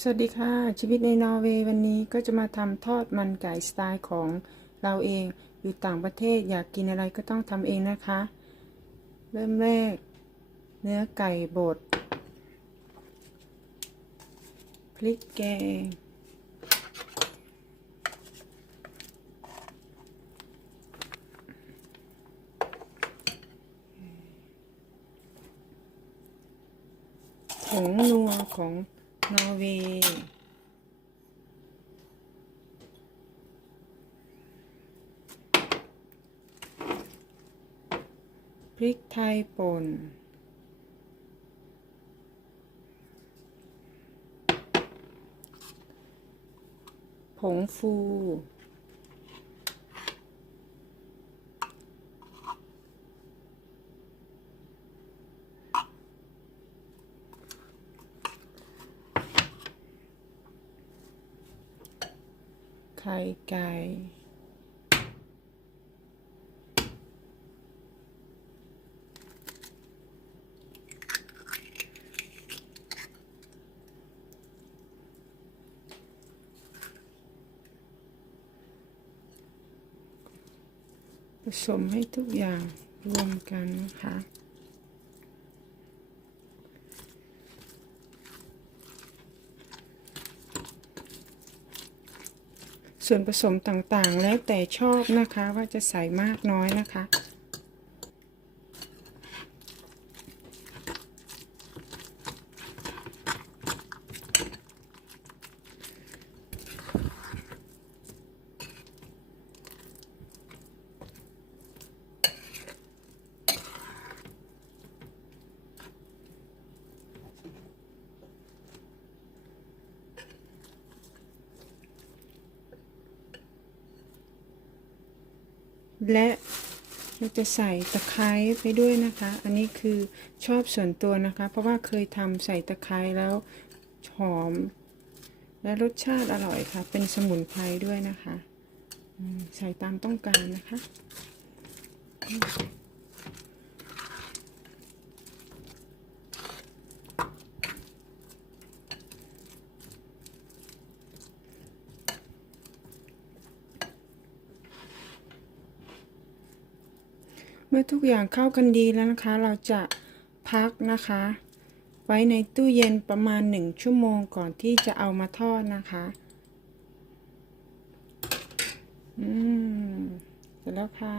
สวัสดีค่ะ ชีวิตในนอร์เวย์วันนี้ก็จะมาทำทอดมันไก่สไตล์ของเราเองอยู่ต่างประเทศอยากกินอะไรก็ต้องทำเองนะคะ เริ่มแรก เนื้อไก่บดพริกแกง ผงนัวของ นอร์เวย์พริกไทยป่นผงฟู ไข่ไก่ ผสมให้ทุกอย่างรวมกันนะคะ ส่วนผสมต่างๆ แล้วแต่ชอบนะคะว่าจะใส่มากน้อยนะคะ และเราจะใส่ตะไคร้ไปด้วยนะคะ อันนี้คือชอบส่วนตัวนะคะ เพราะว่าเคยทำใส่ตะไคร้แล้วหอม และรสชาติอร่อยค่ะ เป็นสมุนไพรด้วยนะคะ ใส่ตามต้องการนะคะ เมื่อทุกอย่างเข้ากันดีแล้วนะคะ เราจะพักนะคะ ไว้ในตู้เย็นประมาณหนึ่งชั่วโมงก่อนที่จะเอามาทอดนะคะอืมเสร็จแล้วค่ะ